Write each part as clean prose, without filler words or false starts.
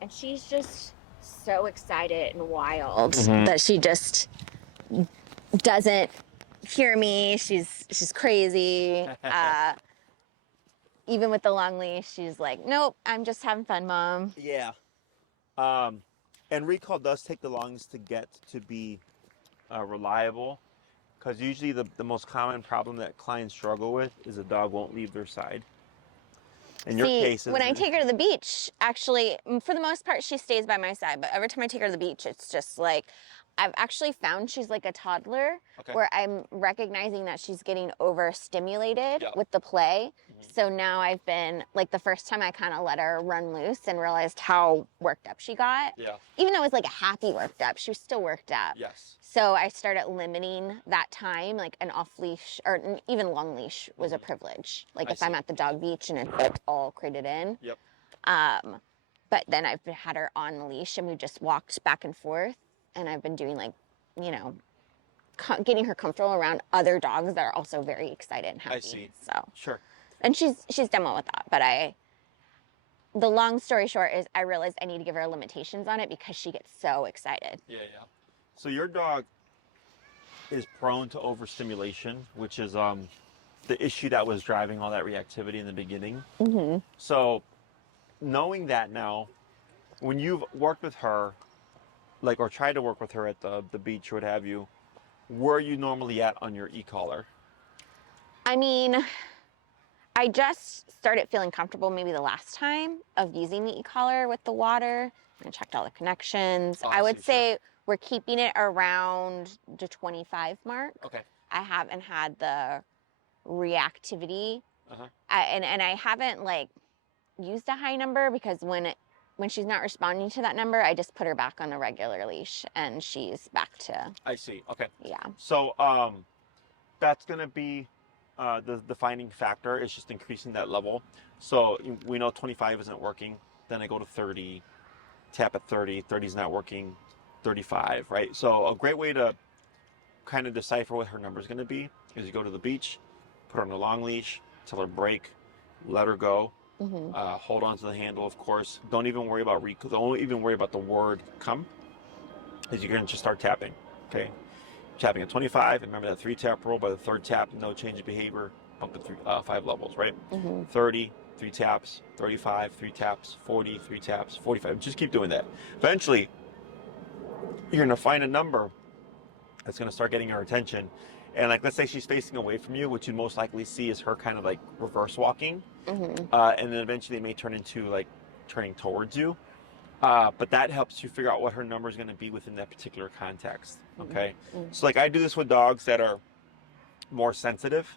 and she's just so excited and wild that she just doesn't hear me. She's crazy. Even with the long leash, she's like, nope, I'm just having fun, Mom. Yeah. And recall does take the longest to get to be reliable, because usually the most common problem that clients struggle with is a dog won't leave their side. In your case, when I take her to the beach, actually, for the most part, she stays by my side. But every time I take her to the beach, it's just like, I've actually found she's like a toddler, where I'm recognizing that she's getting overstimulated with the play. So now I've been, like the first time I kind of let her run loose and realized how worked up she got. Even though it was like a happy worked up, she was still worked up. So I started limiting that time, like an off leash or even long leash was a privilege. Like if I'm at the dog beach and it's all crated in. But then I've had her on the leash and we just walked back and forth, and I've been doing like, you know, getting her comfortable around other dogs that are also very excited and happy. So and she's done well with that. But the long story short is I realized I need to give her limitations on it because she gets so excited. So your dog is prone to overstimulation, which is the issue that was driving all that reactivity in the beginning. So knowing that now, when you've worked with her, like, or tried to work with her at the beach or what have you, where are you normally at on your e-collar? I mean, I just started feeling comfortable maybe the last time of using the e-collar with the water. I checked all the connections. I would say we're keeping it around the 25 mark. I haven't had the reactivity. And I haven't like used a high number because when she's not responding to that number, I just put her back on a regular leash and she's back to. I see. Okay. Yeah. So that's going to be the defining factor, is just increasing that level. So we know 25 isn't working. Then I go to 30, tap at 30. 30 is not working. 35, right? So a great way to kind of decipher what her number is going to be is you go to the beach, put her on a long leash, tell her break, let her go. Hold on to the handle, of course. Don't even worry about don't even worry about the word come, is you're going to just start tapping. Okay, tapping at 25. Remember that 3-tap rule. By the 3rd tap, no change in behavior. Bump it 5 levels, right? 30, 3 taps. 35, 3 taps. 40, 3 taps. 45. Just keep doing that. Eventually, you're going to find a number that's going to start getting her attention. And like, let's say she's facing away from you, what you'd most likely see is her kind of like reverse walking. And then eventually it may turn into like turning towards you. But that helps you figure out what her number is going to be within that particular context. Okay. So like I do this with dogs that are more sensitive,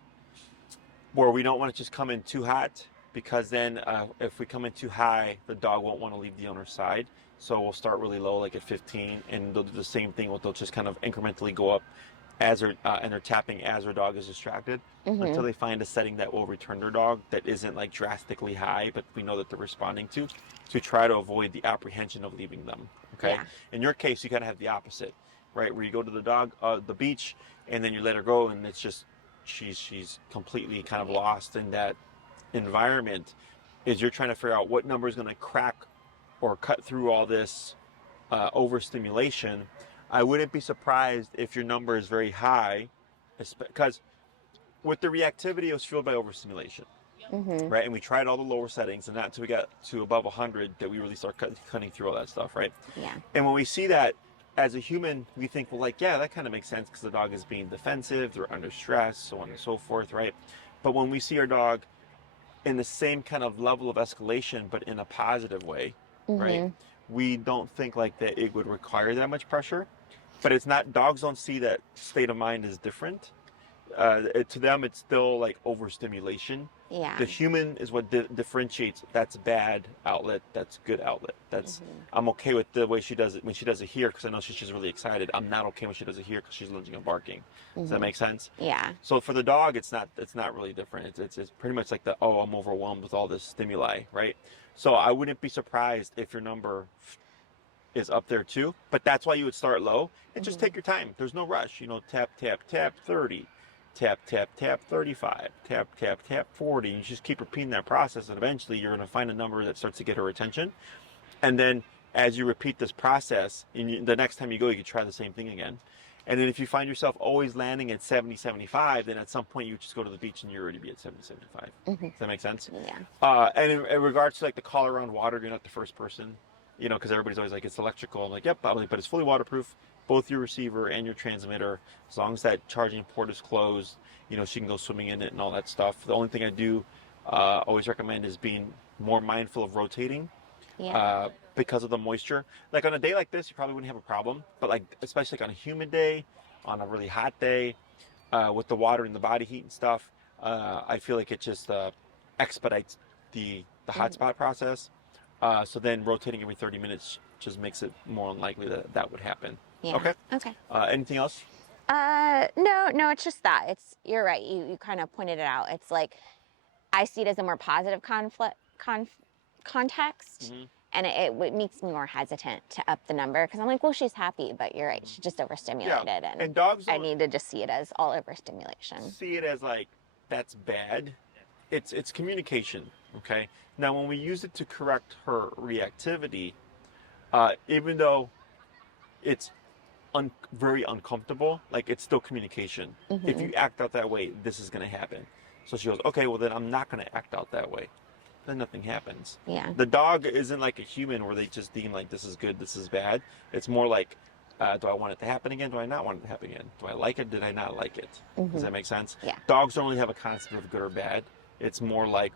where we don't want to just come in too hot, because then if we come in too high, the dog won't want to leave the owner's side. So we'll start really low, like at 15, and they'll do the same thing. They'll just kind of incrementally go up as they're and they're tapping as their dog is distracted, until they find a setting that will return their dog that isn't like drastically high, but we know that they're responding to try to avoid the apprehension of leaving them. Okay. In your case, you kind of have the opposite, right? Where you go to the beach, and then you let her go, and it's just she's completely kind of lost in that environment. Is you're trying to figure out what number is going to crack or cut through all this overstimulation. I wouldn't be surprised if your number is very high, because with the reactivity, it was fueled by overstimulation, right? And we tried all the lower settings, and not until we got to above 100 that we really start cutting through all that stuff, right? And when we see that as a human, we think, well, like, yeah, that kind of makes sense because the dog is being defensive, they're under stress, so on and so forth, right? But when we see our dog in the same kind of level of escalation, but in a positive way, right? We don't think like that it would require that much pressure. But it's not, dogs don't see that state of mind as different. To them, it's still like overstimulation. The human is what differentiates. That's bad outlet. That's good outlet. That's I'm okay with the way she does it when she does it here, because I know she's just really excited. I'm not okay when she does it here because she's lunging and barking. Does that make sense? So for the dog, it's not really different. It's pretty much like I'm overwhelmed with all this stimuli, right? So I wouldn't be surprised if your number is up there too, but that's why you would start low and just take your time. There's no rush. Tap, tap, tap, 30, tap, tap, tap, 35, tap, tap, tap, 40. You just keep repeating that process, and eventually you're going to find a number that starts to get her attention. And then as you repeat this process, and the next time you go, you can try the same thing again. And then if you find yourself always landing at 70, 75, then at some point you just go to the beach and you're already be at 70, 75. Does that make sense? Yeah. And in regards to like the call around water, you're not the first person, you know, because everybody's always like, it's electrical. I'm like, yep, but it's fully waterproof, both your receiver and your transmitter. As long as that charging port is closed, you know, she can go swimming in it and all that stuff. The only thing I do always recommend is being more mindful of rotating. Yeah. Because of the moisture. Like on a day like this, you probably wouldn't have a problem, but like especially like on a humid day, on a really hot day, with the water and the body heat and stuff, I feel like it just expedites the hot spot process. So then rotating every 30 minutes just makes it more unlikely that that would happen. Yeah. Okay. Okay. Anything else? No, it's just that. You're right. You kind of pointed it out. It's like I see it as a more positive context. Mm-hmm. And it makes me more hesitant to up the number because I'm like, well, she's happy, but you're right, she's just overstimulated, and dogs I need to just see it as all overstimulation. See it as like that's bad. It's communication. Okay. Now, when we use it to correct her reactivity, even though it's very uncomfortable, like it's still communication. Mm-hmm. If you act out that way, this is going to happen. So she goes, okay, well then I'm not going to act out that way. Then nothing happens. Yeah. The dog isn't like a human where they just deem like this is good, this is bad. It's more like, do I want it to happen again? Do I not want it to happen again? Do I like it? Did I not like it? Mm-hmm. Does that make sense? Yeah. Dogs don't really have a concept of good or bad. It's more like,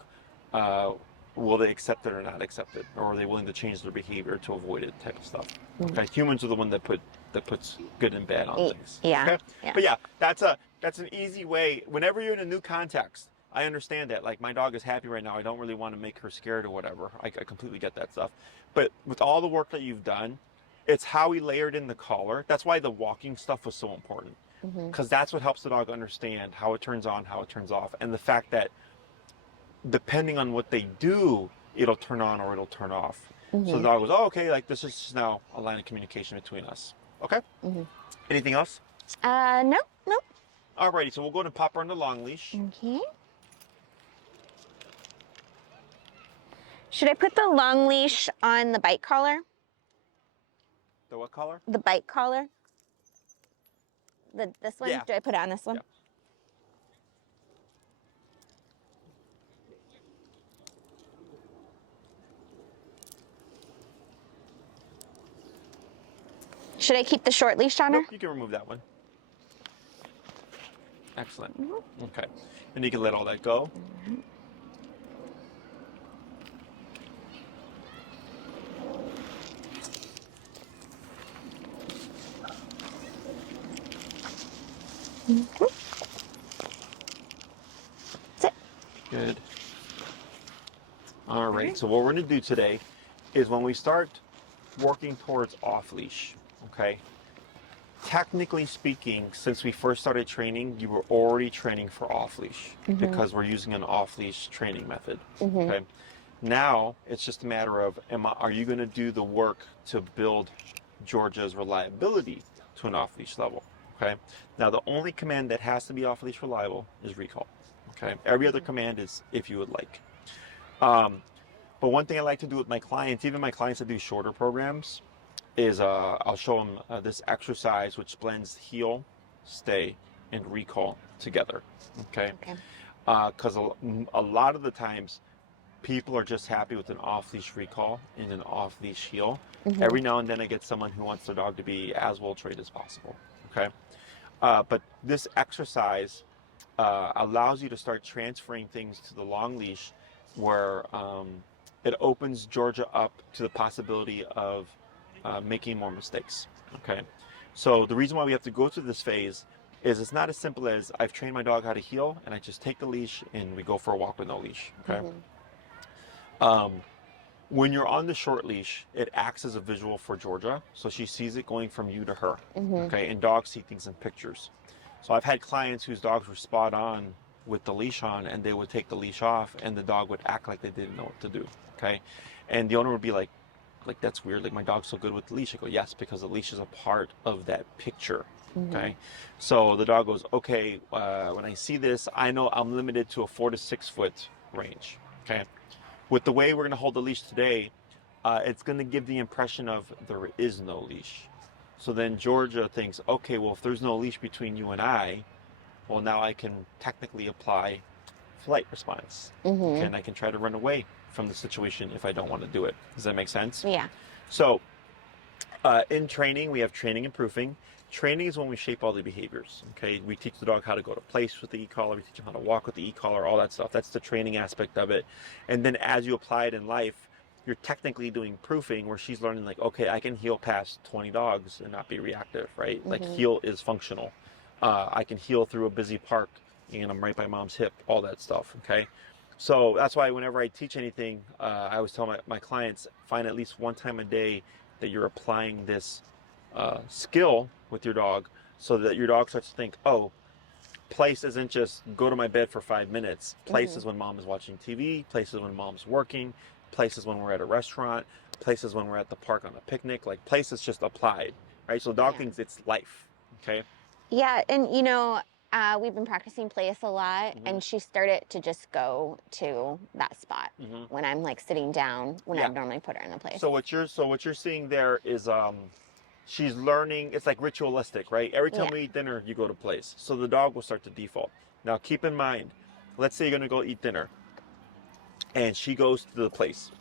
will they accept it or not accept it? Or are they willing to change their behavior to avoid it type of stuff? Mm-hmm. Okay. Humans are the one that puts good and bad on things. Yeah. Okay? Yeah. But yeah, that's an easy way. Whenever you're in a new context, I understand that. Like, my dog is happy right now. I don't really want to make her scared or whatever. I completely get that stuff. But with all the work that you've done, it's how we layered in the collar. That's why the walking stuff was so important. Because that's what helps the dog understand how it turns on, how it turns off. And the fact that depending on what they do, it'll turn on or it'll turn off. So the dog goes, oh, okay, like this is just now a line of communication between us. Okay? Anything else? No. Alrighty, so we'll go ahead and pop her on the long leash. Okay. Should I put the long leash on the bite collar? The what collar? The bite collar. This one? Yeah. Do I put it on this one? Yeah. Should I keep the short leash on her? Nope, you can remove that one. Excellent. Okay. And you can let all that go. That's it. Good. All right. So what we're going to do today is when we start working towards off leash, okay? Technically speaking, since we first started training, you were already training for off leash because we're using an off leash training method. Okay. Now it's just a matter of, are you going to do the work to build Georgia's reliability to an off leash level? Okay. Now the only command that has to be off leash reliable is recall. Okay. Every other command is if you would like. But one thing I like to do with my clients, even my clients that do shorter programs, is I'll show them this exercise which blends heel, stay, and recall together. Okay. Because a lot of the times people are just happy with an off-leash recall and an off-leash heel. Every now and then I get someone who wants their dog to be as well trained as possible. Okay. But this exercise allows you to start transferring things to the long leash where it opens Georgia up to the possibility of making more mistakes. Okay. So the reason why we have to go through this phase is it's not as simple as I've trained my dog how to heel and I just take the leash and we go for a walk with no leash. Okay. When you're on the short leash, it acts as a visual for Georgia. So she sees it going from you to her. Okay. And dogs see things in pictures. So I've had clients whose dogs were spot on with the leash on and they would take the leash off and the dog would act like they didn't know what to do. Okay. And the owner would be like, that's weird. Like, my dog's so good with the leash. I go, yes, because the leash is a part of that picture. Okay. So the dog goes, okay, when I see this, I know I'm limited to a 4 to 6 foot range. Okay. With the way we're going to hold the leash today, it's going to give the impression of there is no leash. So then Georgia thinks, okay, well, if there's no leash between you and I, well, now I can technically apply flight response. Okay, and I can try to run away from the situation if I don't want to do it. Does that make sense? Yeah. So in training, we have training and proofing. Training is when we shape all the behaviors. Okay, we teach the dog how to go to place with the e-collar. We teach them how to walk with the e-collar, all that stuff. That's the training aspect of it. And then as you apply it in life, you're technically doing proofing where she's learning like, okay, I can heel past 20 dogs and not be reactive, right? Like heel is functional. I can heel through a busy park and I'm right by mom's hip, all that stuff, okay? So that's why whenever I teach anything, I always tell my clients, find at least one time a day that you're applying this skill with your dog so that your dog starts to think, oh, place isn't just go to my bed for 5 minutes. Place is when mom is watching TV, place is when mom's working, place is when we're at a restaurant, place is when we're at the park on a picnic. Like place is just applied, right? So the dog thinks it's life, okay? Yeah, and you know, we've been practicing place a lot, and she started to just go to that spot when I'm like sitting down when I normally put her in the place. So what you're seeing there is she's learning. It's like ritualistic, right? Every time we eat dinner, you go to place, so the dog will start to default. Now keep in mind, let's say you're gonna go eat dinner, and she goes to the place.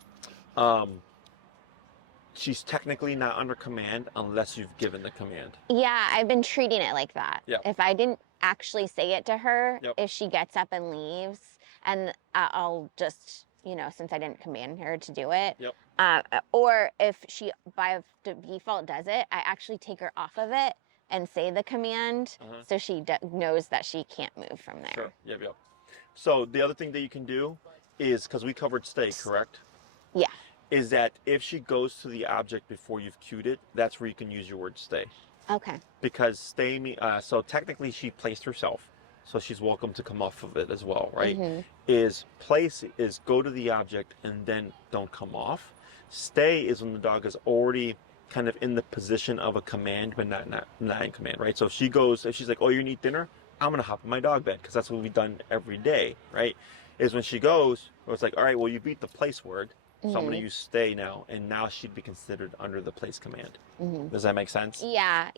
She's technically not under command unless you've given the command. Yeah, I've been treating it like that. Yep. If I didn't actually say it to her, Yep. if she gets up and leaves, and I'll just, you know, since I didn't command her to do it, or if she by default does it, I actually take her off of it and say the command so she knows that she can't move from there. Sure. Yep. So the other thing that you can do is, because we covered stay, correct? Yeah. Is that if she goes to the object before you've cued it, that's where you can use your word stay. Okay. Because stay, so technically she placed herself, so she's welcome to come off of it as well, right? Is place is go to the object and then don't come off. Stay is when the dog is already kind of in the position of a command, but not in command, right? So if she's like, oh, you need dinner, I'm gonna hop in my dog bed, because that's what we've done every day, right? Is when she goes, or it's like, all right, well, you beat the place word. So I'm going to use stay now, and now she'd be considered under the place command. Does that make sense? Yeah.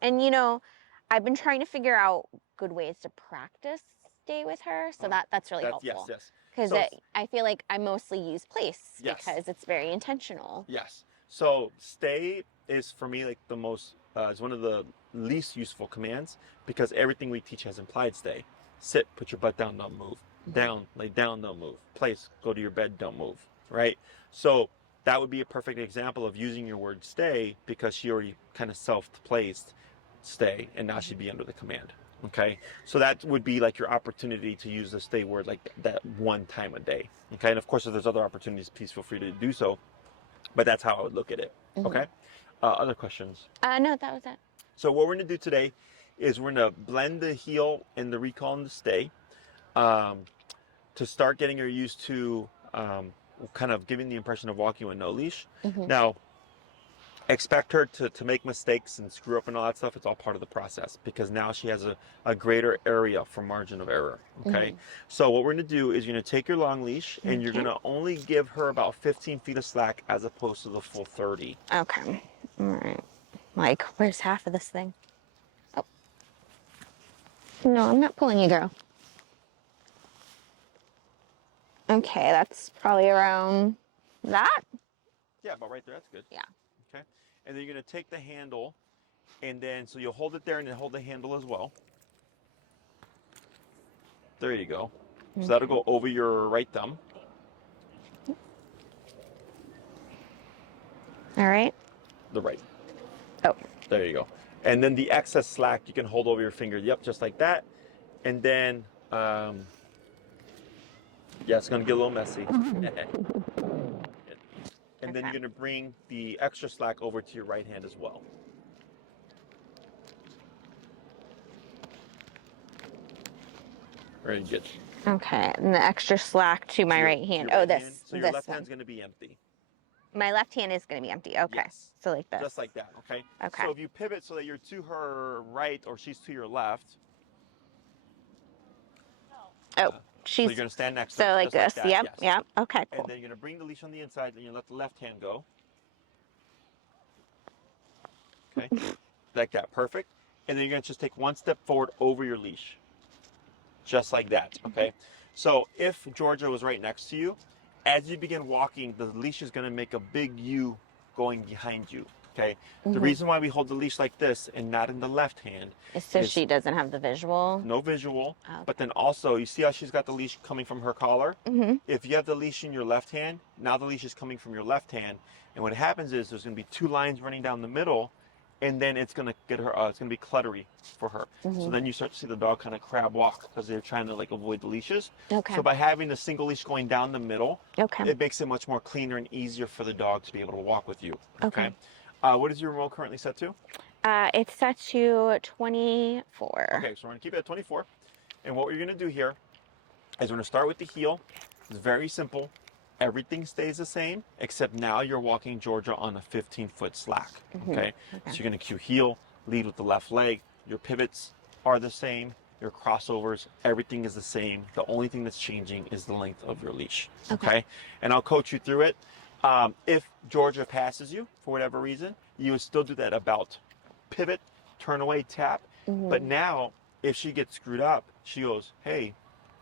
And you know, I've been trying to figure out good ways to practice stay with her, so that's really helpful. Yes. Because I feel like I mostly use place because it's very intentional. Yes. So stay is for me like the most, is one of the least useful commands, because everything we teach has implied stay. Sit, put your butt down, don't move. Down, lay down, don't move. Place, go to your bed, don't move. Right? So that would be a perfect example of using your word stay, because she already kind of self-placed stay, and now she'd be under the command. Okay? So that would be like your opportunity to use the stay word like that one time a day. Okay? And of course, if there's other opportunities, please feel free to do so. But that's how I would look at it. Okay? Other questions? No, that was it. So what we're going to do today is we're going to blend the heel and the recall and the stay to start getting her used to kind of giving the impression of walking with no leash. Now, expect her to make mistakes and screw up and all that stuff. It's all part of the process, because now she has a greater area for margin of error. Okay. So what we're going to do is you're going to take your long leash and you're going to only give her about 15 feet of slack as opposed to the full 30. Okay. All right. Like, where's half of this thing? Oh. No, I'm not pulling you, girl. Okay, that's probably around that. Yeah, about right there. That's good. Yeah. Okay. And then you're going to take the handle, and then, so you'll hold it there and then hold the handle as well. There you go. So that'll go over your right thumb. All right. The right. Oh. There you go. And then the excess slack you can hold over your finger. Yep, just like that. And then, yeah, it's going to get a little messy. And then you're going to bring the extra slack over to your right hand as well. Very good. Okay, and the extra slack to my right hand. Oh, this. So your left hand's going to be empty. My left hand is going to be empty. Okay. Yes. So like this. Just like that, okay? Okay. So if you pivot so that you're to her right or she's to your left. Oh. She's so you're going to stand next to so her. like just this. that, Yep. yes. Yep. Okay. Cool. And then you're going to bring the leash on the inside, and you let the left hand go. Okay, like that, perfect. And then you're going to just take one step forward over your leash, just like that. Okay. So if Georgia was right next to you, as you begin walking, the leash is going to make a big U going behind you. Okay. The reason why we hold the leash like this and not in the left hand It's so is she doesn't have the visual. no visual, Oh, okay. but then also you see how she's got the leash coming from her collar. Mm-hmm. If you have the leash in your left hand, now the leash is coming from your left hand, and what happens is there's going to be two lines running down the middle, and then it's going to get her. It's going to be cluttery for her. So then you start to see the dog kind of crab walk because they're trying to like avoid the leashes. Okay. So by having a single leash going down the middle, Okay. it makes it much more cleaner and easier for the dog to be able to walk with you. Okay. What is your remote currently set to? It's set to 24. Okay, so we're going to keep it at 24. And what we're going to do here is we're going to start with the heel. It's very simple. Everything stays the same, except now you're walking Georgia on a 15-foot slack. Okay? So you're going to cue heel, lead with the left leg. Your pivots are the same. Your crossovers, everything is the same. The only thing that's changing is the length of your leash. Okay? And I'll coach you through it. If Georgia passes you for whatever reason, you would still do that about pivot, turn away, tap. But now, if she gets screwed up, she goes, hey,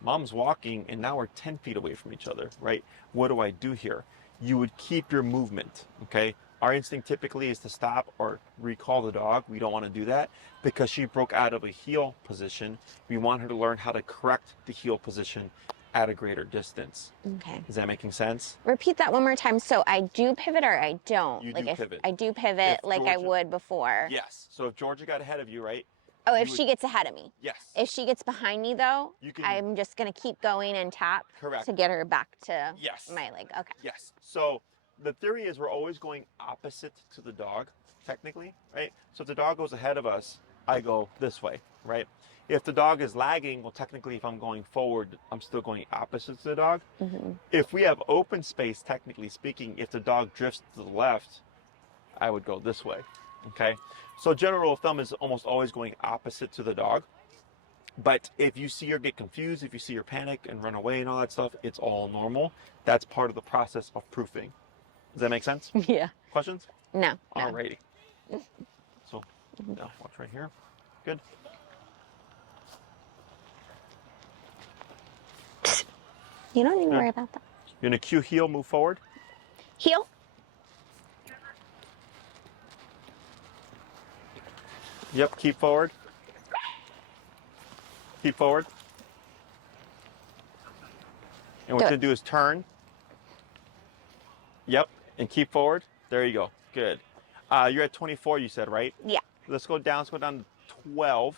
mom's walking and now we're 10 feet away from each other, right? What do I do here? You would keep your movement, okay? Our instinct typically is to stop or recall the dog. We don't want to do that because she broke out of a heel position. We want her to learn how to correct the heel position at a greater distance. Okay. Is that making sense? Repeat that one more time. So I do pivot or I don't? You like do if pivot. I do pivot If like I Georgia- would before. Yes. So if Georgia got ahead of you, right? Oh, if you she would- gets ahead of me. Yes. If she gets behind me though, You can- I'm just gonna keep going and tap Correct. to get her back to Yes. my leg. Okay. Yes. So the theory is we're always going opposite to the dog, technically, right? So if the dog goes ahead of us, I go this way, right? If the dog is lagging, well, technically, if I'm going forward, I'm still going opposite to the dog. If we have open space, technically speaking, if the dog drifts to the left, I would go this way, okay? So general rule of thumb is almost always going opposite to the dog. But if you see her get confused, if you see her panic and run away and all that stuff, it's all normal. That's part of the process of proofing. Does that make sense? Yeah. Questions? No. Alrighty. So now watch right here. Good. You don't need to worry about that. You're gonna cue heel, move forward. Heel. Yep, keep forward. Keep forward. And what Do you're it. gonna do is turn. Yep, and keep forward. There you go. Good. You're at 24, you said, right? Yeah. Let's go down. Let's go down to 12.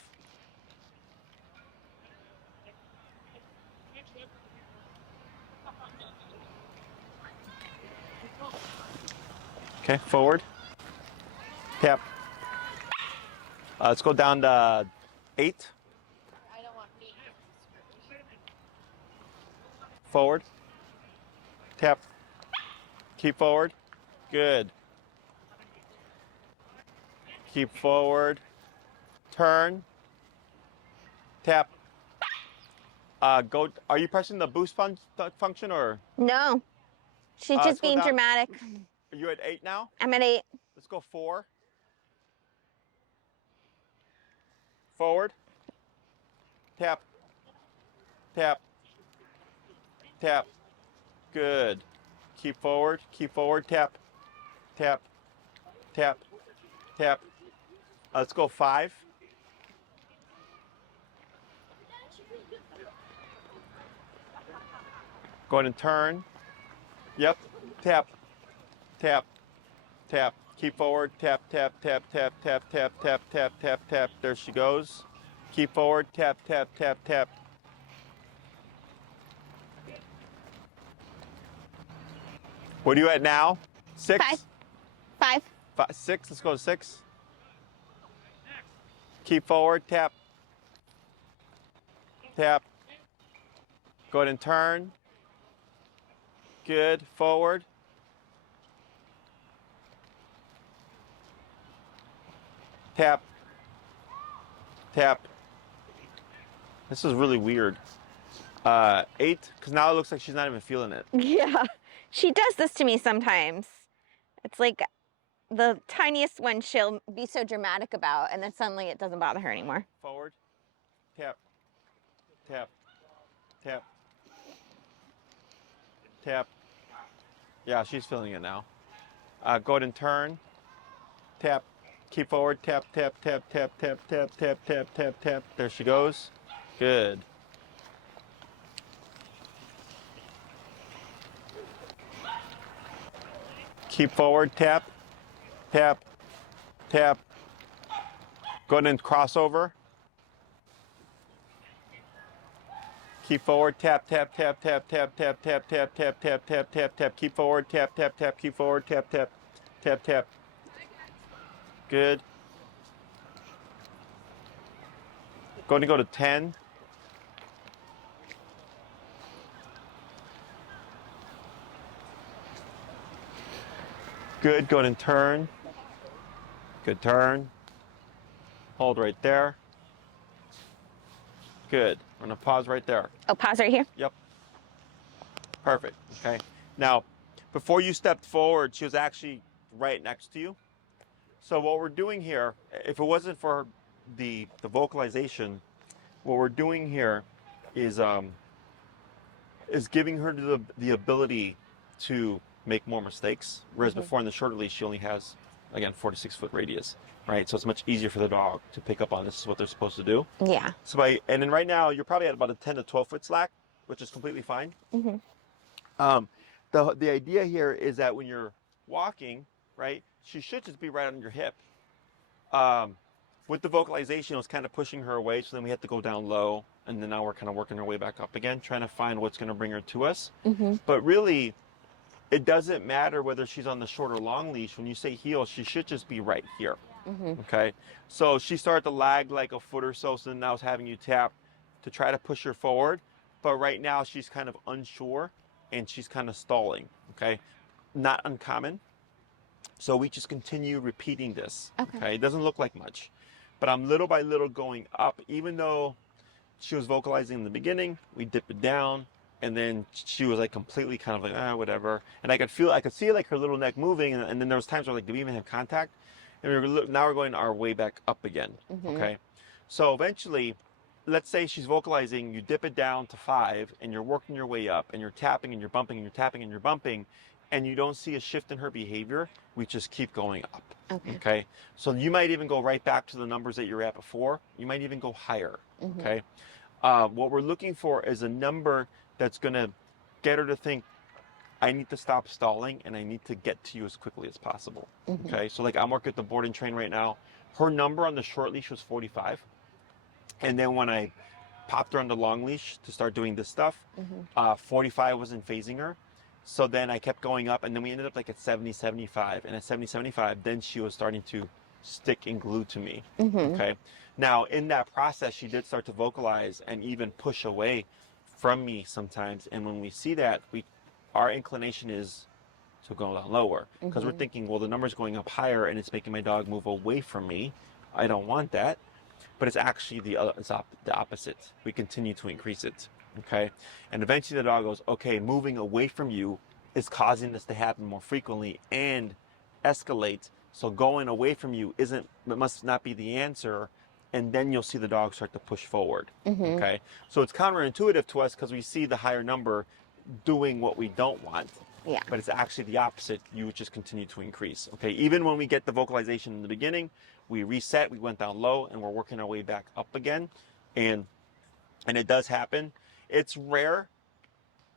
Okay, forward. Tap. Let's go down to 8. Forward. Tap. Keep forward. Good. Keep forward. Turn. Tap. Go. Are you pressing the boost function or? No. She's let's just go being down. dramatic. Are you at 8 now? I'm at 8. Let's go 4. Forward. Tap. Tap. Tap. Good. Keep forward. Keep forward. Tap. Tap. Tap. Tap. Let's go 5. Go ahead and turn. Yep. Tap. Tap. Tap. Keep forward. Tap, tap, tap, tap, tap, tap, tap, tap, tap, tap. There she goes. Keep forward. Tap, tap, tap, tap. What are you at now? 6? 5. 6. Let's go to 6. Keep forward. Tap. Tap. Go ahead and turn. Good. Forward. Tap. Tap. This is really weird. 8, because now it looks like she's not even feeling it. Yeah, she does this to me sometimes. It's like the tiniest one she'll be so dramatic about, and then suddenly it doesn't bother her anymore. Forward, tap, tap, tap, tap. Yeah, she's feeling it now. Go ahead and turn, tap, keep forward, tap, tap, tap, tap, tap, tap, tap, tap, tap, tap. There she goes. Good. Keep forward, tap, tap, tap. Go ahead and cross over. Keep forward, tap, tap, tap, tap, tap, tap, tap, tap, tap, tap, tap, tap, tap. Keep forward, tap, tap, tap, keep forward, tap, tap, tap, tap. Good. Going to go to 10. Good, go ahead and turn. Good turn. Hold right there. Good. I'm gonna pause right there. Oh, pause right here? Yep. Perfect, okay. Now, before you stepped forward, she was actually right next to you. So what we're doing here, if it wasn't for the vocalization, what we're doing here is giving her the ability to make more mistakes, whereas before in the shorter leash, she only has, again, 4 to 6 foot radius, right? So it's much easier for the dog to pick up on this is what they're supposed to do. Yeah. So and then right now, you're probably at about a 10 to 12 foot slack, which is completely fine. The idea here is that when you're walking, right, she should just be right on your hip. With the vocalization, it was kind of pushing her away, so then we had to go down low, and then now we're kind of working our way back up again, trying to find what's going to bring her to us. But really, it doesn't matter whether she's on the short or long leash. When you say heel, she should just be right here. Okay? So she started to lag like a foot or so then now it's having you tap to try to push her forward. But right now, she's kind of unsure, and she's kind of stalling. Okay? Not uncommon. So we just continue repeating this. Okay? It doesn't look like much. But I'm little by little going up, even though she was vocalizing in the beginning, we dip it down, and then she was like completely kind of like, whatever. And I could see like her little neck moving, and then there was times where like, do we even have contact? And now we're going our way back up again, okay? So eventually, let's say she's vocalizing, you dip it down to 5, and you're working your way up, and you're tapping, and you're bumping, and you're tapping, and you're bumping, and you don't see a shift in her behavior, we just keep going up, okay? So you might even go right back to the numbers that you're at before. You might even go higher, okay? What we're looking for is a number that's gonna get her to think, I need to stop stalling and I need to get to you as quickly as possible, okay? So like I'm working at the board and train right now. Her number on the short leash was 45. And then when I popped her on the long leash to start doing this stuff, 45 wasn't phasing her. So then I kept going up, and then we ended up like at 70, 75. And at 70, 75, then she was starting to stick and glue to me, okay? Now, in that process, she did start to vocalize and even push away from me sometimes. And when we see that, our inclination is to go down lower, because we're thinking, well, the number's going up higher, and it's making my dog move away from me. I don't want that. But it's actually the opposite. We continue to increase it. Okay, and eventually the dog goes, okay, moving away from you is causing this to happen more frequently and escalate. So going away from you must not be the answer, and then you'll see the dog start to push forward. Okay, so it's counterintuitive to us because we see the higher number doing what we don't want. Yeah. But it's actually the opposite. You would just continue to increase. Okay, even when we get the vocalization in the beginning, we reset, we went down low, and we're working our way back up again, and it does happen. It's rare,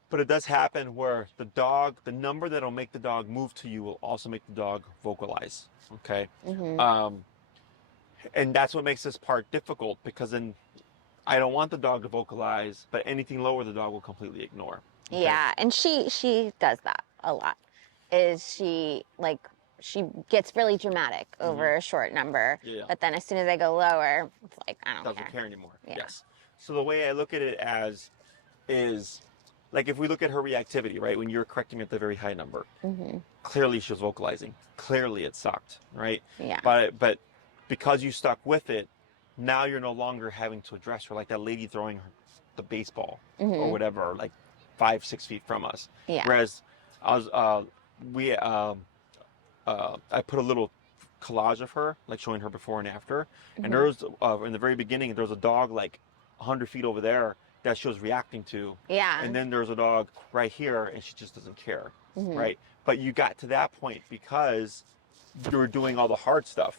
but it does happen where the number that'll make the dog move to you will also make the dog vocalize, okay? And that's what makes this part difficult, because then I don't want the dog to vocalize, but anything lower the dog will completely ignore. Okay? Yeah, and she does that a lot. She gets really dramatic over a short number, but then as soon as I go lower, it's like, I don't Doesn't care anymore. Yeah. Yes. So the way I look at it is like, if we look at her reactivity, right? When you're correcting at the very high number, clearly she was vocalizing. Clearly it sucked, right? Yeah. But because you stuck with it, now you're no longer having to address her, like that lady throwing the baseball or whatever, like 5-6 feet from us. Yeah. Whereas I was I put a little collage of her, like showing her before and after. And there was in the very beginning, there was a dog like 100 feet over there that she was reacting to. Yeah. And then there's a dog right here, and she just doesn't care, right? But you got to that point because you were doing all the hard stuff,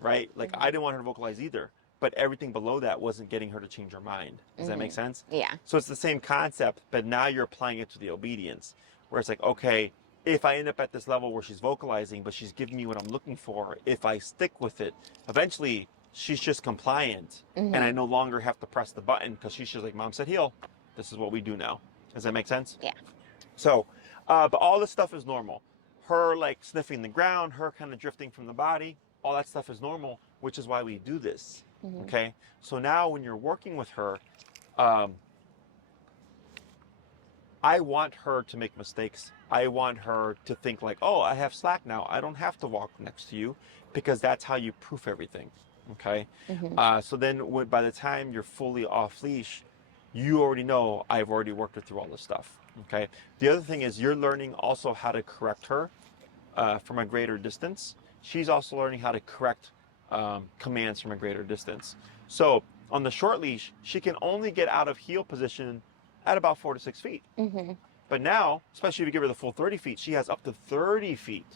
right? Like I didn't want her to vocalize either, but everything below that wasn't getting her to change her mind. Does that make sense? Yeah. So it's the same concept, but now you're applying it to the obedience, where it's like, okay, if I end up at this level where she's vocalizing, but she's giving me what I'm looking for, if I stick with it, eventually she's just compliant, and I no longer have to press the button because she's just like, Mom said heel. This is what we do now. Does that make sense? Yeah. So, but all this stuff is normal. Her like sniffing the ground, her kind of drifting from the body, all that stuff is normal, which is why we do this. Okay. So now when you're working with her, I want her to make mistakes. I want her to think like, oh, I have slack now. I don't have to walk next to you, because that's how you proof everything. Okay. So then by the time you're fully off leash, you already know I've already worked her through all this stuff. Okay. The other thing is you're learning also how to correct her from a greater distance. She's also learning how to correct commands from a greater distance. So on the short leash, she can only get out of heel position at about 4 to 6 feet. But now, especially if you give her the full 30 feet, she has up to 30 feet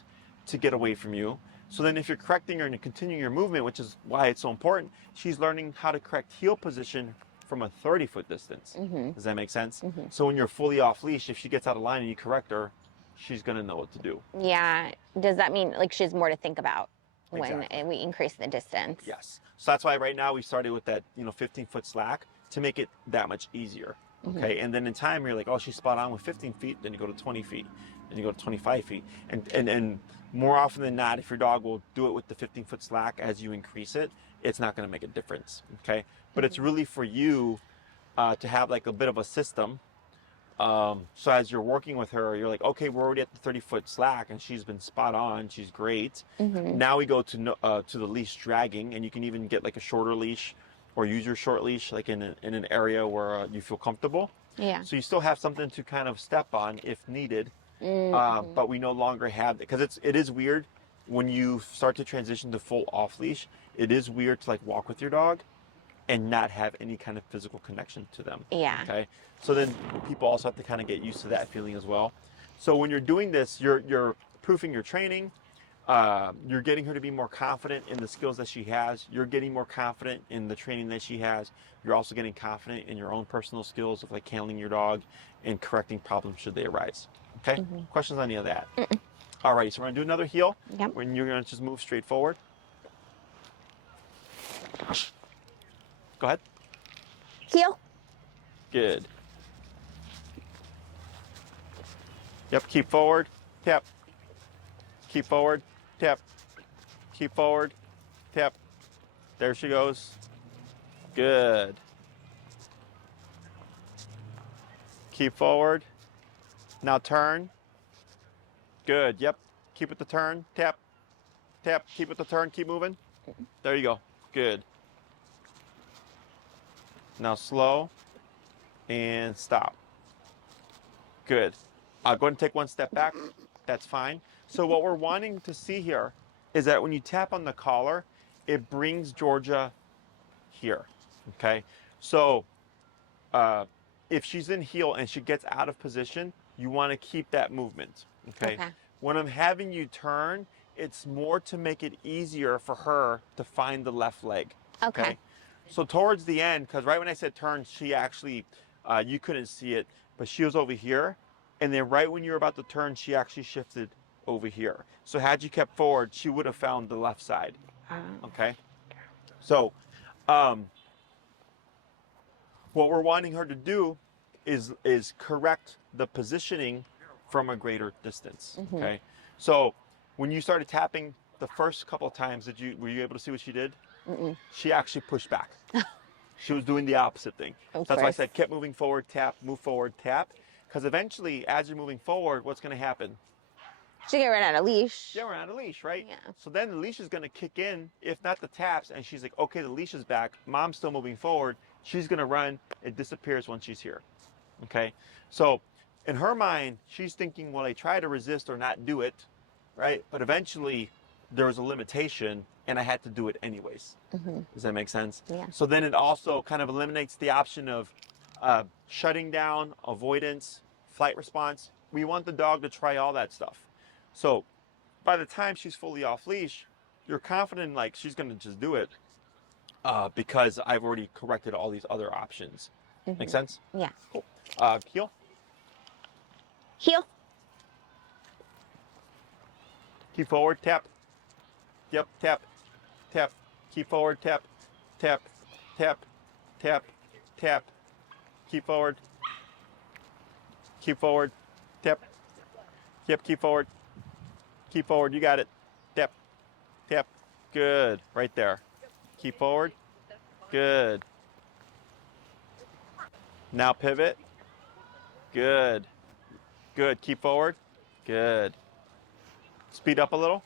to get away from you. So then if you're correcting her and you're continuing your movement, which is why it's so important, she's learning how to correct heel position from a 30-foot distance. Does that make sense? So when you're fully off leash, if she gets out of line and you correct her, she's going to know what to do. Yeah. Does that mean like she has more to think about when Exactly. we increase the distance? Yes. So that's why right now we started with that 15-foot slack to make it that much easier. Okay. And then in time you're like, oh, she's spot on with 15 feet. Then you go to 20 feet. Then you go to 25 feet. And more often than not, if your dog will do it with the 15-foot slack as you increase it, it's not going to make a difference. Okay. But it's really for you to have like a bit of a system. So as you're working with her, you're like, okay, we're already at the 30-foot slack and she's been spot on. She's great. Now we go to the leash dragging, and you can even get like a shorter leash or use your short leash like in an area where you feel comfortable. Yeah. So you still have something to kind of step on if needed. But we no longer have, because it is weird when you start to transition to full off leash. It is weird to like walk with your dog and not have any kind of physical connection to them. Yeah. Okay. So then people also have to kind of get used to that feeling as well. So when you're doing this, you're proofing your training. You're getting her to be more confident in the skills that she has. You're getting more confident in the training that she has. You're also getting confident in your own personal skills of like handling your dog and correcting problems should they arise. Okay. Questions on any of that? All right. So we're gonna do another heel. Yep. When you're gonna just move straight forward. Go ahead. Heel. Good. Yep, keep forward, tap. Keep forward, tap. Keep forward, tap. There she goes. Good. Keep forward. Now turn. Good, yep. Keep it the turn, tap. Tap, keep it the turn, keep moving. There you go, good. Now slow and stop. Good. Go ahead and take one step back. That's fine. So what we're wanting to see here is that when you tap on the collar, it brings Georgia here. Okay. So if she's in heel and she gets out of position, you want to keep that movement. Okay. When I'm having you turn, it's more to make it easier for her to find the left leg. Okay. So towards the end, because right when I said turn, she actually, you couldn't see it, but she was over here. And then right when you were about to turn, she actually shifted over here. So had you kept forward, she would have found the left side. Okay. So what we're wanting her to do is correct the positioning from a greater distance. Okay. So when you started tapping the first couple of times, were you able to see what she did? She actually pushed back. She was doing the opposite thing. So that's why I said kept moving forward, tap, move forward, tap. Because eventually, as you're moving forward, what's going to happen? She get run out of leash. Yeah, we're on a leash, right? Yeah. So then the leash is going to kick in, if not the taps, and she's like, okay, the leash is back. Mom's still moving forward. She's gonna run. It disappears when she's here. Okay, so in her mind, she's thinking, well, I try to resist or not do it, right? But eventually, there was a limitation, and I had to do it anyways. Does that make sense? Yeah. So then it also kind of eliminates the option of shutting down, avoidance, flight response. We want the dog to try all that stuff. So by the time she's fully off leash, you're confident like she's gonna just do it because I've already corrected all these other options. Make sense? Yeah. Cool. Heel. Heel. Keep forward, tap. Yep, tap, tap. Keep forward, tap, tap, tap, tap, tap. Keep forward. Keep forward. Tap. Yep, keep forward. Keep forward. You got it. Tap. Tap. Good. Right there. Keep forward. Good. Now pivot. Good. Good. Keep forward. Good. Speed up a little.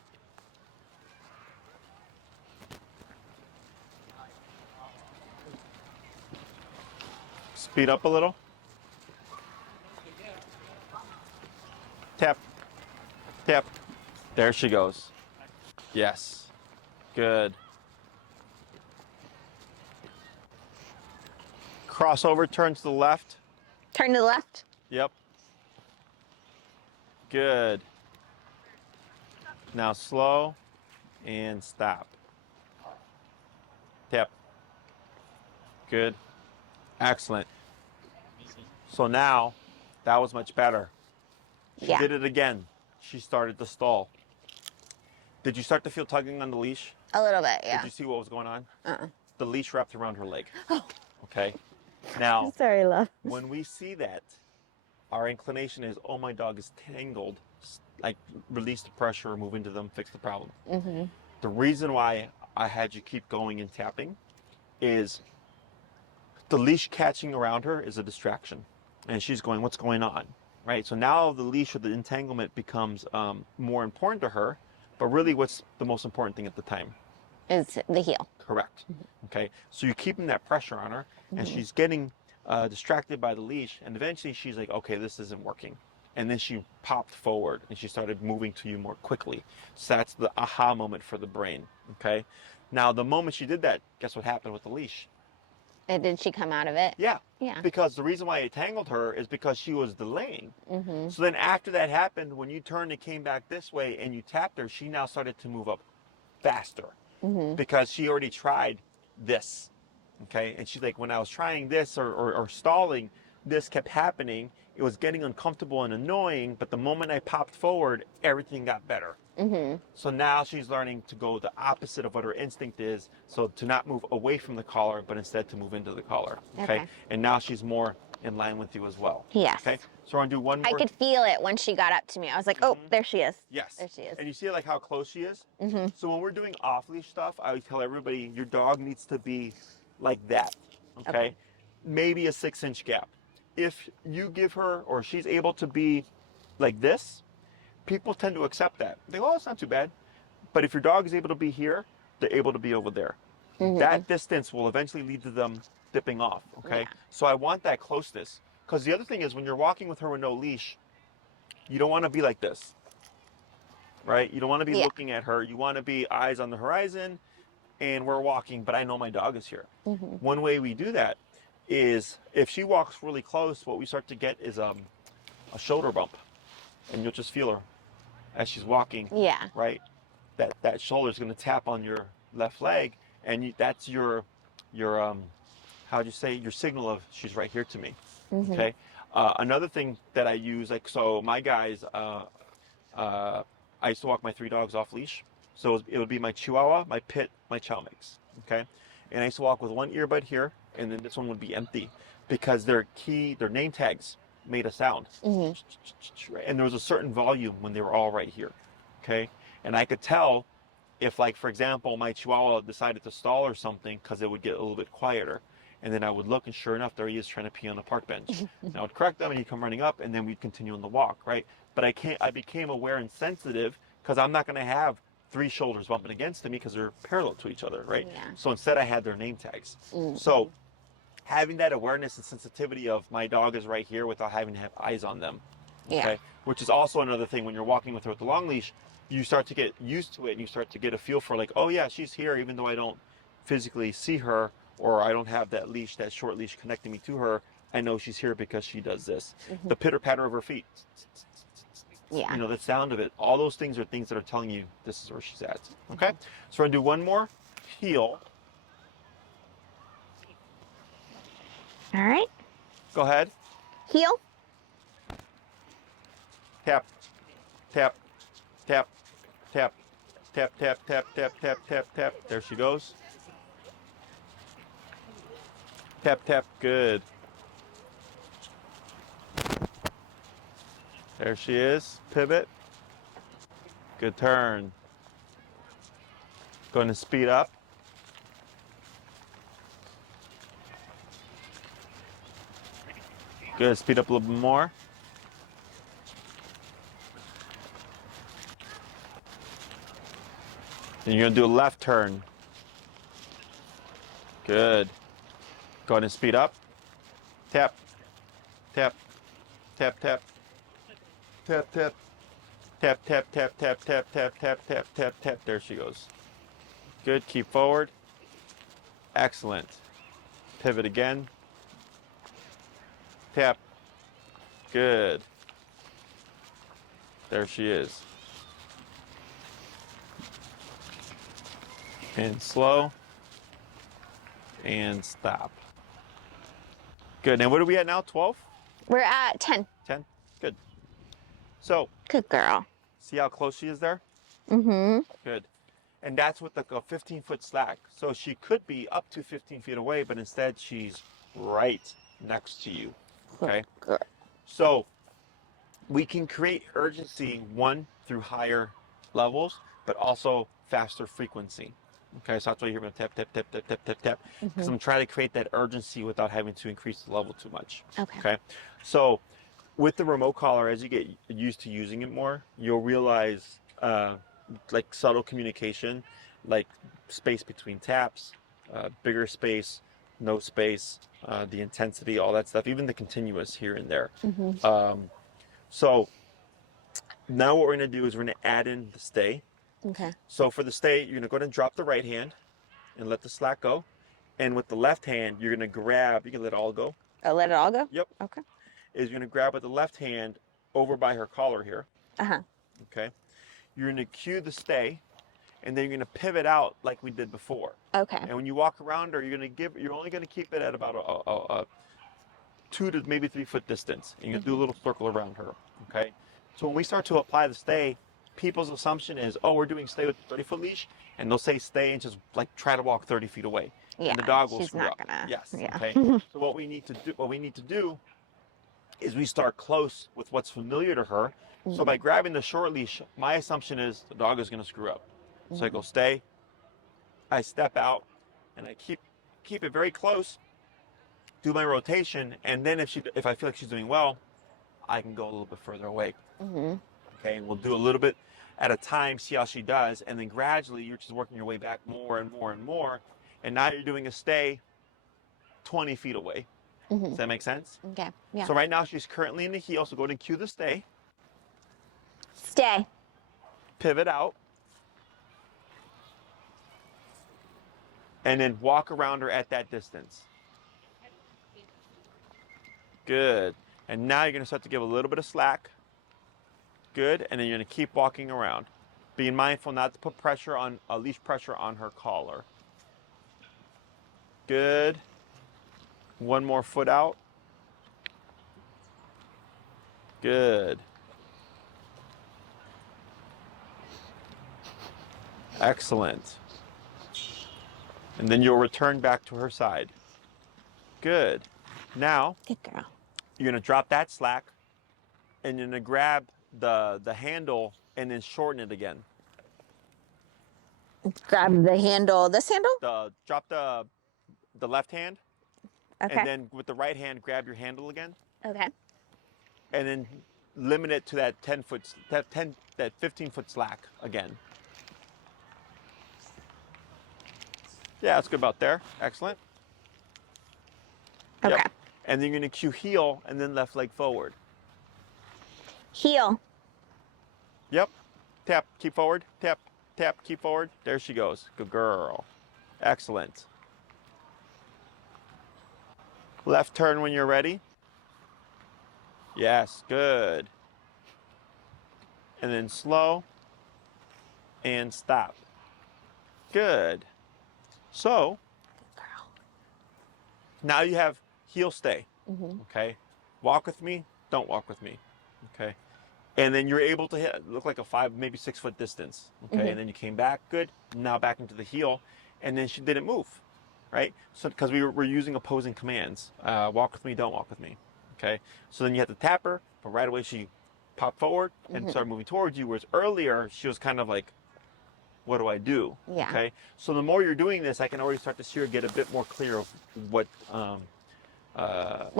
Speed up a little. Tap. Tap. There she goes. Yes. Good. Crossover, turn to the left. Turn to the left. Yep. Good. Now slow and stop. Tap. Good. Excellent. So now that was much better. She Yeah. did it again. She started to stall. Did you start to feel tugging on the leash? A little bit, yeah. Did you see what was going on? Uh-uh. The leash wrapped around her leg. Oh. Okay. Now, Sorry, love. when we see that, our inclination is, oh, my dog is tangled. Like, release the pressure, move into them, fix the problem. The reason why I had you keep going and tapping is the leash catching around her is a distraction. And she's going, what's going on? Right? So now the leash or the entanglement becomes more important to her. But really, what's the most important thing at the time? Is the heel. Correct. Okay. So you're keeping that pressure on her, and she's getting distracted by the leash, and eventually she's like, okay, this isn't working. And then she popped forward and she started moving to you more quickly. So that's the aha moment for the brain. Okay. Now, the moment she did that, guess what happened with the leash? And did she come out of it? Yeah. Yeah. Because the reason why it tangled her is because she was delaying. So then after that happened, when you turned and came back this way and you tapped her, she now started to move up faster because she already tried this. Okay. And she's like, when I was trying this or stalling, this kept happening. It was getting uncomfortable and annoying, but the moment I popped forward, everything got better. So now she's learning to go the opposite of what her instinct is. So to not move away from the collar, but instead to move into the collar. Okay. And now she's more in line with you as well. Yes. Okay. So we're gonna do one more. I could feel it when she got up to me. I was like, oh, there she is. Yes. There she is. And you see like how close she is? So when we're doing off-leash stuff, I would tell everybody your dog needs to be like that. Okay. Maybe a 6-inch gap. If you give her or she's able to be like this, people tend to accept that. They go, oh, it's not too bad. But if your dog is able to be here, they're able to be over there. That distance will eventually lead to them dipping off, okay? Yeah. So I want that closeness. Because the other thing is when you're walking with her with no leash, you don't want to be like this, right? You don't want to be looking at her. You want to be eyes on the horizon, and we're walking, but I know my dog is here. One way we do that is if she walks really close, what we start to get is a shoulder bump, and you'll just feel her as she's walking. Yeah. Right. That shoulder is going to tap on your left leg, and that's your how'd you say, your signal of she's right here to me. Okay. Another thing that I use, like, so my guys, I used to walk my 3 dogs off leash. So it would be my Chihuahua, my Pit, my Chow Mix. Okay. And I used to walk with one earbud here, and then this one would be empty because their name tags made a sound. And there was a certain volume when they were all right here. Okay. And I could tell if, like, for example, my Chihuahua decided to stall or something because it would get a little bit quieter. And then I would look, and sure enough, there he is trying to pee on a park bench. And I would correct them, and he'd come running up, and then we'd continue on the walk, right? But I became aware and sensitive because I'm not going to have 3 shoulders bumping against me because they're parallel to each other, right? Yeah. So instead, I had their name tags. So having that awareness and sensitivity of my dog is right here without having to have eyes on them. Yeah. Which is also another thing when you're walking with her with the long leash, you start to get used to it and you start to get a feel for like, oh yeah, she's here even though I don't physically see her or I don't have that leash, that short leash connecting me to her. I know she's here because she does this. The pitter patter of her feet. Yeah. You know, the sound of it. All those things are things that are telling you this is where she's at. Okay? So we're gonna do one more. Heel. All right. Go ahead. Heel. Tap, tap, tap, tap, tap, tap, tap, tap, tap, tap, tap. There she goes. Tap, tap, good. There she is. Pivot. Good turn. Going to speed up. Good. Speed up a little bit more. Then you're going to do a left turn. Good. Go ahead and speed up. Tap. Tap. Tap, tap. Tap, tap. Tap, tap, tap, tap, tap, tap, tap, tap, tap, tap. There she goes. Good. Keep forward. Excellent. Pivot again. Tap. Good. There she is. And slow. And stop. Good. And what are we at now? 12? We're at 10. 10? Good. So, Good girl. see how close she is there? Mm-hmm. Good. And that's with like a 15-foot slack. So she could be up to 15 feet away, but instead she's right next to you. Okay? Good. So we can create urgency, one, through higher levels, but also faster frequency. Okay, so that's why you hear me tap, tap, tap, tap, tap, tap, tap. Because I'm trying to create that urgency without having to increase the level too much. Okay. So with the remote collar, as you get used to using it more, you'll realize like subtle communication, like space between taps, bigger space, no space, the intensity, all that stuff, even the continuous here and there. So now what we're going to do is we're going to add in the stay. Okay. So for the stay, you're going to go ahead and drop the right hand and let the slack go. And with the left hand, you're going to grab, you can let it all go. Oh, let it all go? Yep. Okay. Is you're going to grab with the left hand over by her collar here. Uh-huh. Okay. You're going to cue the stay, and then you're going to pivot out like we did before. Okay. And when you walk around her, you're only going to keep it at about a 2 to maybe 3 foot distance. And you do a little circle around her. Okay. So when we start to apply the stay, people's assumption is, oh, we're doing stay with the 30-foot leash, and they'll say stay and just like try to walk 30 feet away. Yeah. And the dog will she's screw not up. gonna. Yes. Yeah. Okay. So what we need to do is we start close with what's familiar to her. So by grabbing the short leash, my assumption is the dog is going to screw up. So I go stay, I step out, and I keep it very close, do my rotation, and then if I feel like she's doing well, I can go a little bit further away. Okay, and we'll do a little bit at a time, see how she does, and then gradually you're just working your way back more and more and more, and now you're doing a stay 20 feet away. Does that make sense? Okay. Yeah. So right now she's currently in the heel, so go ahead and cue the stay. Stay. Pivot out. And then walk around her at that distance. Good. And now you're going to start to give a little bit of slack. Good. And then you're going to keep walking around. Being mindful not to put pressure on, leash pressure on her collar. Good. One more foot out. Good. Excellent. And then you'll return back to her side. Good. Now, Good girl. you're going to drop that slack, and you're going to grab the handle and then shorten it again. Grab the handle. This handle? Drop the left hand, Okay. and then with the right hand, grab your handle again, Okay. and then limit it to that 15-foot slack again. Yeah, that's good about there. Excellent. Okay. Yep. And then you're going to cue heel and then left leg forward. Heel. Yep. Tap, keep forward. Tap, tap, keep forward. There she goes. Good girl. Excellent. Left turn when you're ready. Yes, good. And then slow and stop. Good. So Good girl. now you have heel stay. Mm-hmm. Okay. Walk with me, don't walk with me. Okay. And then you're able to hit, look like a 5, maybe 6 foot distance. Okay. Mm-hmm. And then you came back, good. Now back into the heel. And then she didn't move. Right. So because we're using opposing commands. Walk with me, don't walk with me. Okay. So then you have to tap her, but right away she popped forward and Mm-hmm. started moving towards you. Whereas earlier she was kind of like, what do I do? Yeah. Okay. So the more you're doing this, I can already start to see her get a bit more clear of what What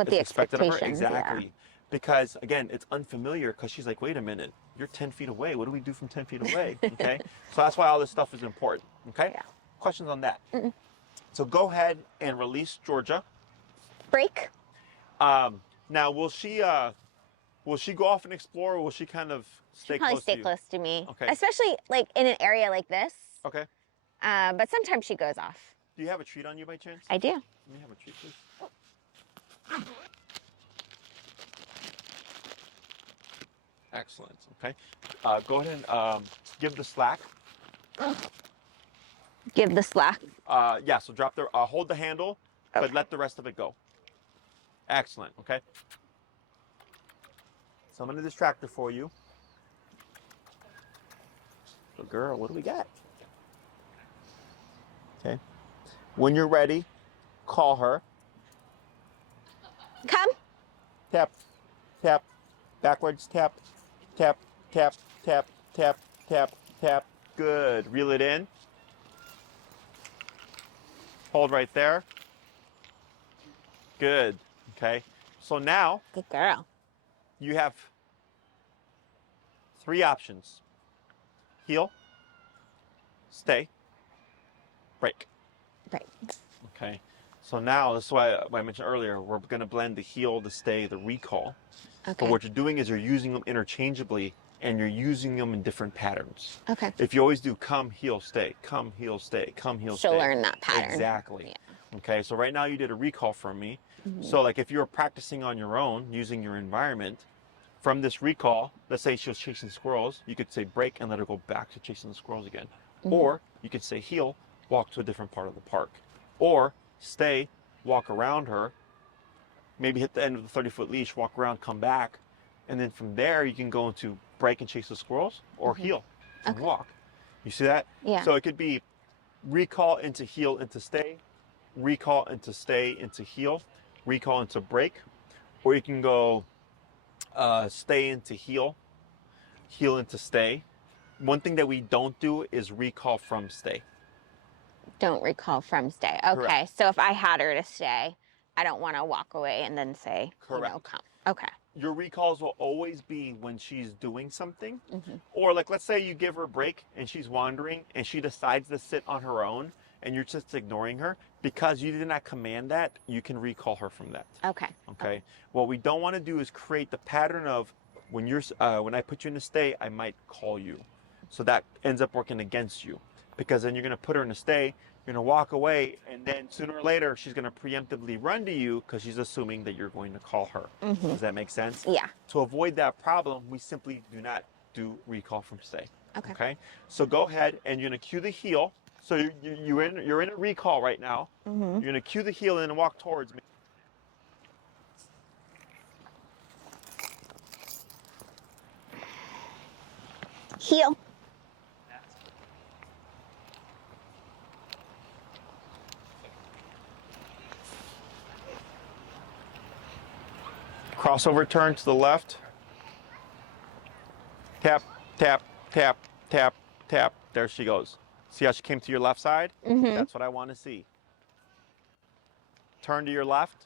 is the expected of her. expectations, Exactly. yeah. Because again, it's unfamiliar because she's like, wait a minute, you're 10 feet away. What do we do from 10 feet away? Okay. So that's why all this stuff is important. Okay. Yeah. Questions on that? Mm-mm. So go ahead and release Georgia. Break. Now will she go off and explore, or will she kind of stay Probably close stay to you? close to me. Okay. Especially like in an area like this. Okay. But sometimes she goes off. Do you have a treat on you by chance? I do. Let me have a treat, please. Excellent. Okay. Go ahead and give the slack. Give the slack. Yeah. So drop the hold the handle, but Okay. let the rest of it go. Excellent. Okay. So I'm gonna distract her for you. So girl, what do we got? Okay. When you're ready, call her. Come. Tap, tap, backwards, tap, tap, tap, tap, tap, tap, tap. Good. Reel it in. Hold right there. Good. Okay. So now Good girl. you have 3 options. Heel, stay, break. Right. Okay. So now, this is why I mentioned earlier, we're going to blend the heel, the stay, the recall. Okay. But what you're doing is you're using them interchangeably, and you're using them in different patterns. Okay. If you always do come, heel, stay, come, heel, stay, come, heel, stay. She'll learn that pattern. Exactly. Yeah. Okay, so right now you did a recall from me. Mm-hmm. So like if you were practicing on your own, using your environment, from this recall, let's say she was chasing squirrels, you could say break and let her go back to chasing the squirrels again. Mm-hmm. Or you could say heel, walk to a different part of the park. Or stay, walk around her, maybe hit the end of the 30-foot leash, walk around, come back. And then from there, you can go into break and chase the squirrels, or Mm-hmm. heel and Okay. walk. You see that? Yeah. So it could be recall into heel into stay, recall into stay into heel, recall into break, or you can go stay into heel, heel into stay. One thing that we don't do is recall from stay. Don't recall from stay. Okay. Correct. So if I had her to stay, I don't want to walk away and then say, Correct. come. Okay. Your recalls will always be when she's doing something, Mm-hmm. or like let's say you give her a break and she's wandering and she decides to sit on her own and you're just ignoring her. Because you did not command that, you can recall her from that. Okay. Okay. What we don't want to do is create the pattern of when I put you in a stay, I might call you. So that ends up working against you, because then you're going to put her in a stay, you're going to walk away, and then sooner or later she's going to preemptively run to you because she's assuming that you're going to call her. Mm-hmm. Does that make sense? Yeah. To avoid that problem, we simply do not do recall from stay. Okay. Okay. So go ahead and you're going to cue the heel. So you're in a recall right now. Mm-hmm. You're going to cue the heel and walk towards me. Heel. Crossover turn to the left. Tap, tap, tap, tap, tap. There she goes. See how she came to your left side? Mm-hmm. That's what I want to see. Turn to your left.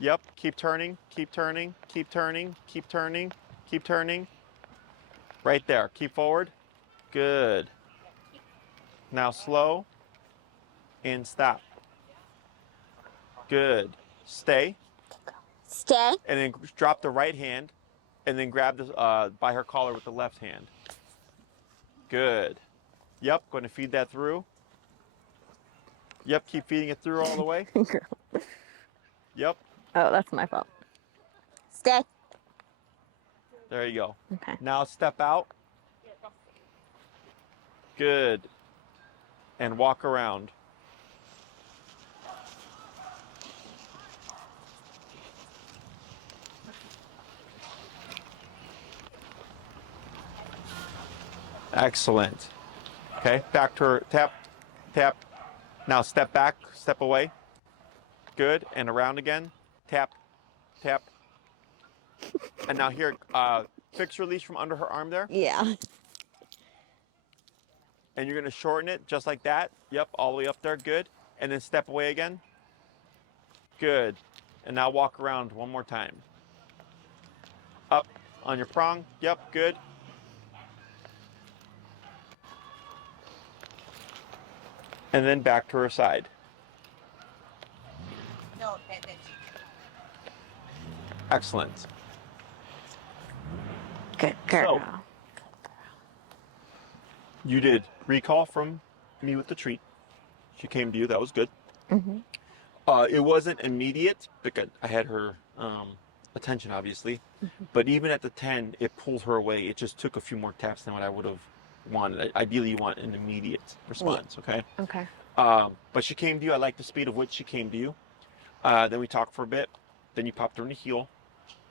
Yep, keep turning, keep turning, keep turning, keep turning, keep turning. Right there, keep forward. Good. Now slow and stop. Good. Stay. Stay. And then drop the right hand and then grab the, by her collar with the left hand. Good. Yep, going to feed that through. Yep, keep feeding it through all the way. Yep. Oh, that's my fault. Stay. There you go. Okay. Now step out. Good. And walk around. Excellent. Okay, back to her. Tap, tap. Now step back, step away. Good, and around again. Tap, tap. And now here, fix your leash from under her arm there. Yeah. And you're gonna shorten it just like that. Yep, all the way up there, good. And then step away again. Good. And now walk around one more time. Up on your prong, yep, good. And then back to her side. Excellent. Good girl. So, you did recall from me with the treat. She came to you, that was good. Mm-hmm. It wasn't immediate because I had her attention, obviously. Mm-hmm. But even at the 10, it pulled her away. It just took a few more taps than what I would have wanted. Ideally, you want an immediate response, okay? Okay. But she came to you. I like the speed of which she came to you. Then we talked for a bit. Then you popped her in the heel.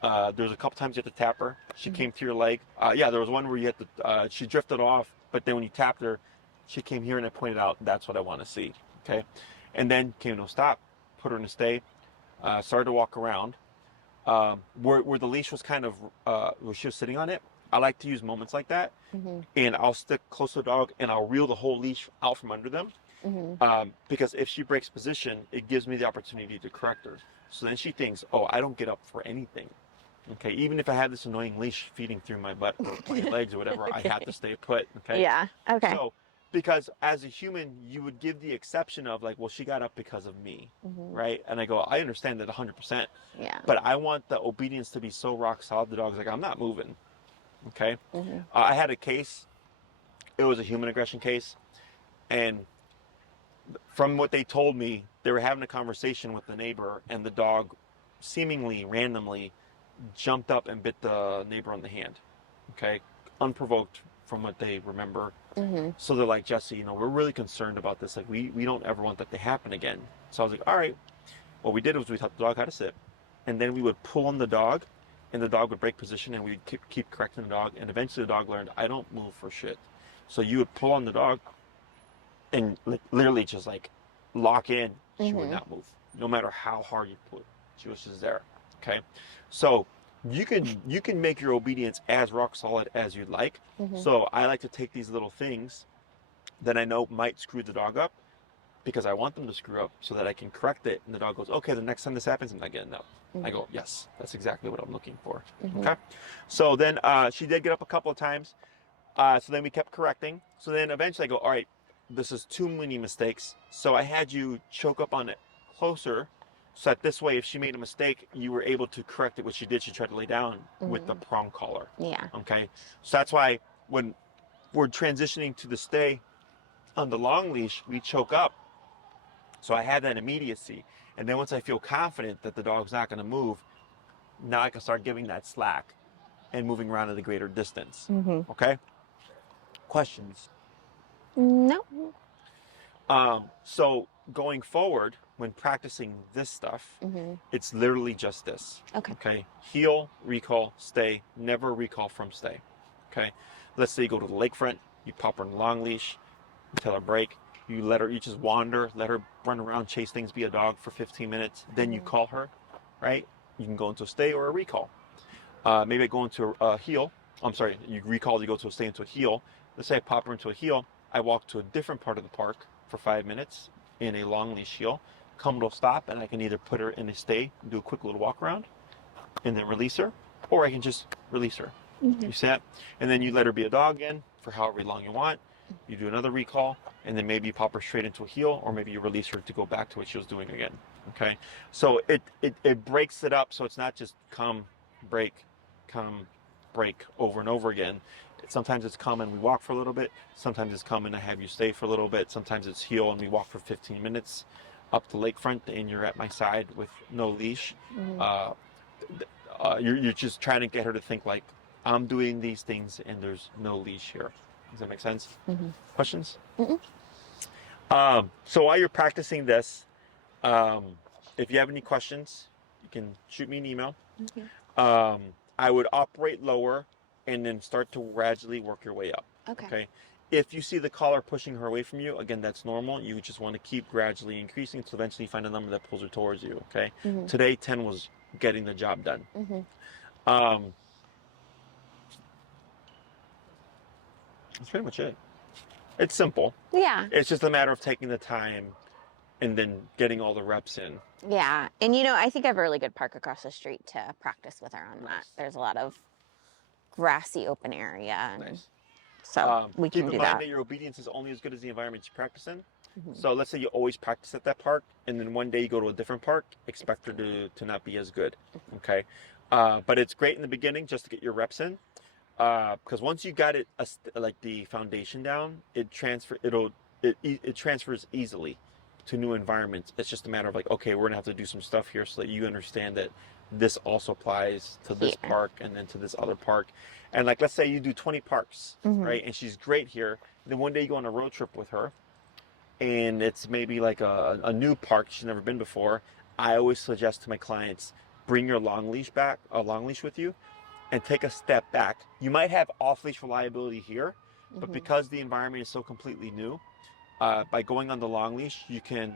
There was a couple times you had to tap her. She came to your leg. Yeah, there was one where you had to, she drifted off, but then when you tapped her, she came here and I pointed out, that's what I want to see, okay? And then came to a stop, put her in a stay, started to walk around. Where the leash was kind of, where she was sitting on it, I like to use moments like that, and I'll stick close to the dog and I'll reel the whole leash out from under them, because if she breaks position, it gives me the opportunity to correct her. So then she thinks, oh, I don't get up for anything. Okay, even if I had this annoying leash feeding through my butt or my legs or whatever, I have to stay put. Okay. Yeah. Okay. So, because as a human, you would give the exception of like, well, she got up because of me, right? And I go, I understand that 100%. Yeah. But I want the obedience to be so rock solid. The dog's like, I'm not moving. Okay. I had a case. It was a human aggression case, and from what they told me, they were having a conversation with the neighbor, and the dog, seemingly randomly, jumped up and bit the neighbor on the hand, okay, unprovoked from what they remember. So they're like, Jesse, we're really concerned about this. Like, we don't ever want that to happen again. So I was like, all right. What we did was we taught the dog how to sit, and then we would pull on the dog, and the dog would break position, and we'd keep correcting the dog, and eventually the dog learned, I don't move for shit. So you would pull on the dog, and literally just like lock in. She would not move, no matter how hard you pull. She was just there. Okay, so you can make your obedience as rock solid as you'd like. So I like to take these little things that I know might screw the dog up, because I want them to screw up so that I can correct it. And the dog goes, okay, the next time this happens, I'm not getting up. I go, yes, that's exactly what I'm looking for. Okay, so then she did get up a couple of times. So then we kept correcting. So then eventually I go, all right, this is too many mistakes. So I had you choke up on it closer, so that this way, if she made a mistake, you were able to correct it, which she did. She tried to lay down with the prong collar. Yeah. Okay. So that's why when we're transitioning to the stay on the long leash, we choke up. So I had that immediacy. And then once I feel confident that the dog's not going to move, now I can start giving that slack and moving around at a greater distance. Okay. Questions? No. So going forward, when practicing this stuff, it's literally just this. Okay. Heel, recall, stay. Never recall from stay. Okay. Let's say you go to the lakefront, you pop her in a long leash, you tell her break, you just wander, let her run around, chase things, be a dog for 15 minutes. Then you call her, right? You can go into a stay or a recall. Maybe I go into a heel. I'm sorry, you recall, you go to a stay into a heel. Let's say I pop her into a heel. I walk to a different part of the park for 5 minutes in a long leash heel, come to a stop, and I can either put her in a stay, do a quick little walk around, and then release her, or I can just release her. You see that? And then you let her be a dog again for however long you want. You do another recall, and then maybe you pop her straight into a heel, or maybe you release her to go back to what she was doing again. Okay, so it breaks it up, so it's not just come, break, over and over again. Sometimes it's come and we walk for a little bit. Sometimes it's come and I have you stay for a little bit. Sometimes it's heel and we walk for 15 minutes up the lakefront and you're at my side with no leash. You're just trying to get her to think like, I'm doing these things and there's no leash here. Does that make sense? Questions? So while you're practicing this, if you have any questions, you can shoot me an email. I would operate lower and then start to gradually work your way up. Okay. If you see the collar pushing her away from you, again, that's normal. You just want to keep gradually increasing to eventually find a number that pulls her towards you. Okay. Today, 10 was getting the job done. That's pretty much it. It's simple. Yeah. It's just a matter of taking the time and then getting all the reps in. Yeah. And you know, I think I have a really good park across the street to practice with her on that. There's a lot of grassy open area. And so we can do that. Keep in mind that your obedience is only as good as the environment you practice in. So let's say you always practice at that park and then one day you go to a different park, expect her to not be as good. Okay. But it's great in the beginning just to get your reps in. Because once you got it like the foundation down, it transfers easily to new environments. It's just a matter of like, okay, we're gonna have to do some stuff here so that you understand that this also applies to this park and then to this other park. And like, let's say you do 20 parks, right? And she's great here. Then one day you go on a road trip with her and it's maybe like a new park she's never been before. I always suggest to my clients, bring your long leash with you and take a step back. You might have off-leash reliability here, but because the environment is so completely new, by going on the long leash, you can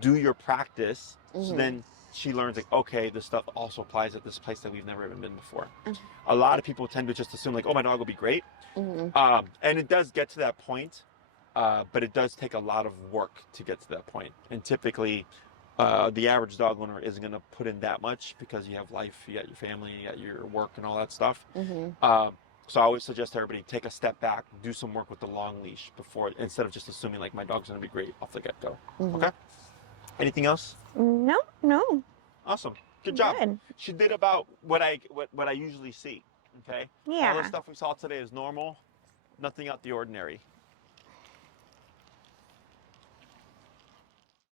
do your practice. So then she learns like, okay, this stuff also applies at this place that we've never even been before. A lot of people tend to just assume like, oh, my dog will be great. And it does get to that point, but it does take a lot of work to get to that point. And typically, the average dog owner isn't going to put in that much because you have life, you got your family, you got your work and all that stuff. So I always suggest to everybody take a step back, do some work with the long leash instead of just assuming like my dog's going to be great off the get-go. Okay. Anything else? No. Awesome. Good job. Good. She did about what I usually see. Okay. Yeah. All the stuff we saw today is normal. Nothing out the ordinary.